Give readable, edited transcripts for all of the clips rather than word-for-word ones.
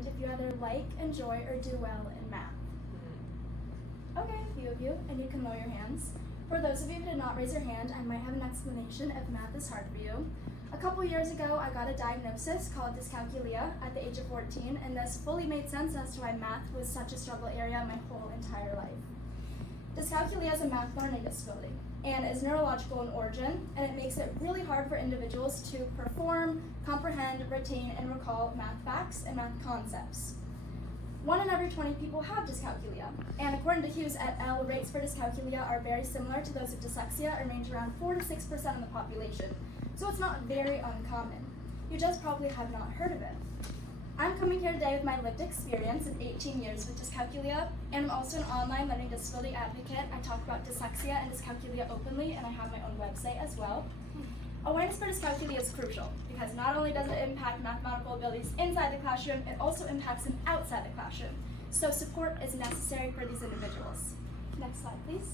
hand if you either like, enjoy, or do well in math. Okay, a few of you, and you can lower your hands. For those of you who did not raise your hand, I might have an explanation if math is hard for you. A couple years ago, I got a diagnosis called Dyscalculia at the age of 14, and this fully made sense as to why math was such a struggle area my whole entire life. Dyscalculia is a math learning disability and is neurological in origin, and it makes it really hard for individuals to perform, comprehend, retain, and recall math facts and math concepts. 1 in every 20 people have dyscalculia, and according to Hughes et al., rates for dyscalculia are very similar to those of dyslexia and range around 4 to 6% of the population, so it's not very uncommon. You just probably have not heard of it. I'm coming here today with my lived experience of 18 years with dyscalculia, and I'm also an online learning disability advocate. I talk about dyslexia and dyscalculia openly, and I have my own website as well. Awareness for dyscalculia is crucial because not only does it impact mathematical abilities inside the classroom, it also impacts them outside the classroom. So support is necessary for these individuals. Next slide, please.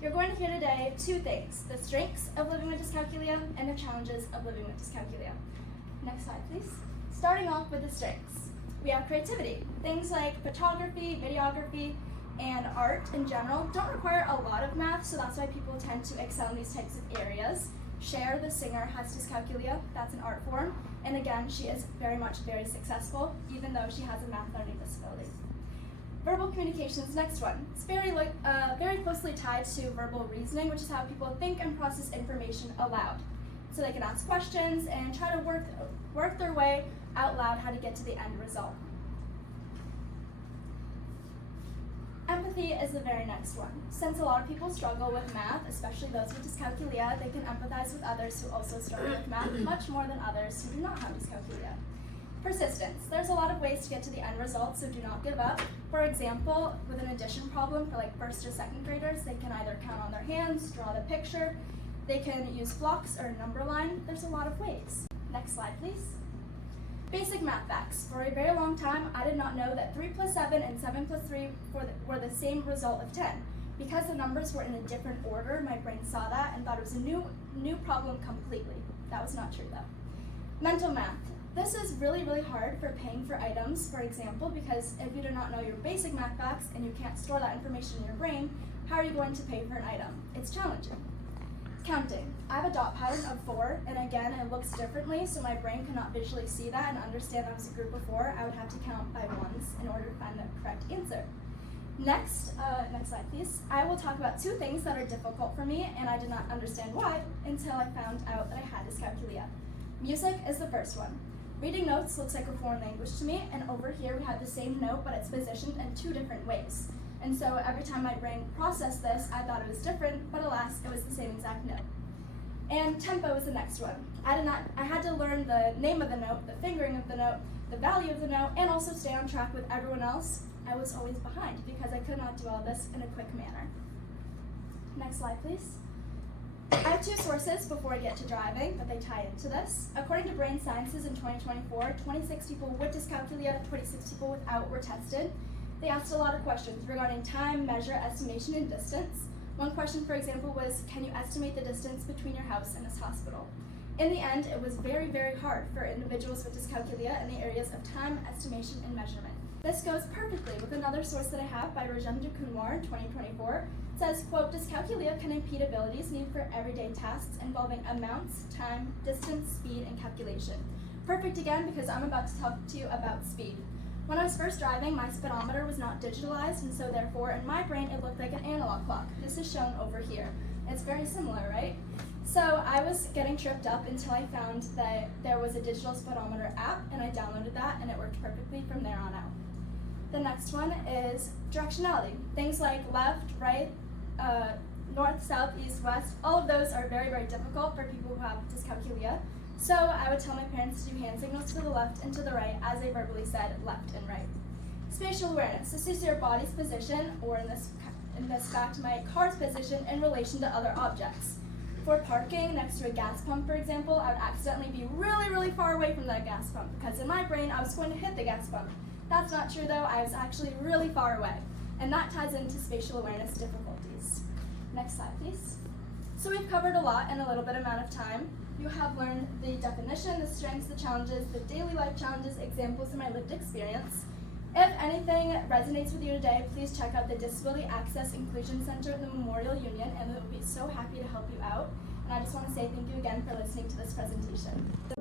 You're going to hear today 2 things: the strengths of living with dyscalculia and the challenges of living with dyscalculia. Next slide, please. Starting off with the strengths, we have creativity. Things like photography, videography, and art in general don't require a lot of math, so that's why people tend to excel in these types of areas. Cher, the singer, has dyscalculia. That's an art form, and again, she is very successful, even though she has a math learning disability. Verbal communication is the next one. It's very closely tied to verbal reasoning, which is how people think and process information aloud. So they can ask questions and try to work their way out loud how to get to the end result. Empathy is the very next one. Since a lot of people struggle with math, especially those with dyscalculia, they can empathize with others who also struggle with math much more than others who do not have dyscalculia. Persistence. There's a lot of ways to get to the end result, so do not give up. For example, with an addition problem for like 1st or 2nd graders, they can either count on their hands, draw the picture, they can use blocks or a number line. There's a lot of ways. Next slide, please. Basic math facts. For a very long time, I did not know that 3 plus 7 and 7 plus 3 were the same result of 10. Because the numbers were in a different order, my brain saw that and thought it was a new problem completely. That was not true though. Mental math. This is really hard for paying for items, for example, because if you do not know your basic math facts and you can't store that information in your brain, how are you going to pay for an item? It's challenging. Counting. I have a dot pattern of 4, and again, it looks differently, so my brain cannot visually see that and understand that was a group of 4. I would have to count by ones in order to find the correct answer. Next slide, please. I will talk about 2 things that are difficult for me, and I did not understand why until I found out that I had dyscalculia. Music is the first one. Reading notes looks like a foreign language to me, and over here we have the same note, but it's positioned in 2 different ways. And so every time my brain processed this, I thought it was different, but alas, it was the same exact note. And tempo is the next one. I had to learn the name of the note, the fingering of the note, the value of the note, and also stay on track with everyone else. I was always behind because I could not do all this in a quick manner. Next slide, please. I have 2 sources before I get to driving, but they tie into this. According to Brain Sciences in 2024, 26 people with dyscalculia, 26 people without were tested. They asked a lot of questions regarding time, measure, estimation, and distance. One question, for example, was, can you estimate the distance between your house and this hospital? In the end, it was very hard for individuals with dyscalculia in the areas of time, estimation, and measurement. This goes perfectly with another source that I have by Rajendra Kunwar in 2024. It says, quote, dyscalculia can impede abilities needed for everyday tasks involving amounts, time, distance, speed, and calculation. Perfect again because I'm about to talk to you about speed. When I was first driving, my speedometer was not digitalized, and so therefore in my brain it looked like an analog clock. This is shown over here. It's very similar, right? So I was getting tripped up until I found that there was a digital speedometer app, and I downloaded that, and it worked perfectly from there on out. The next one is directionality. Things like left, right, north, south, east, west, all of those are very difficult for people who have dyscalculia. So I would tell my parents to do hand signals to the left and to the right as they verbally said left and right. Spatial awareness. This is your body's position, or in this fact, my car's position in relation to other objects. For parking next to a gas pump, for example, I would accidentally be really far away from that gas pump because in my brain I was going to hit the gas pump. That's not true though, I was actually really far away. And that ties into spatial awareness difficulties. Next slide, please. So we've covered a lot in a little bit amount of time. You have learned the definition, the strengths, the challenges, the daily life challenges, examples of my lived experience. If anything resonates with you today, please check out the Disability Access Inclusion Center at the Memorial Union, and they'll be so happy to help you out. And I just want to say thank you again for listening to this presentation.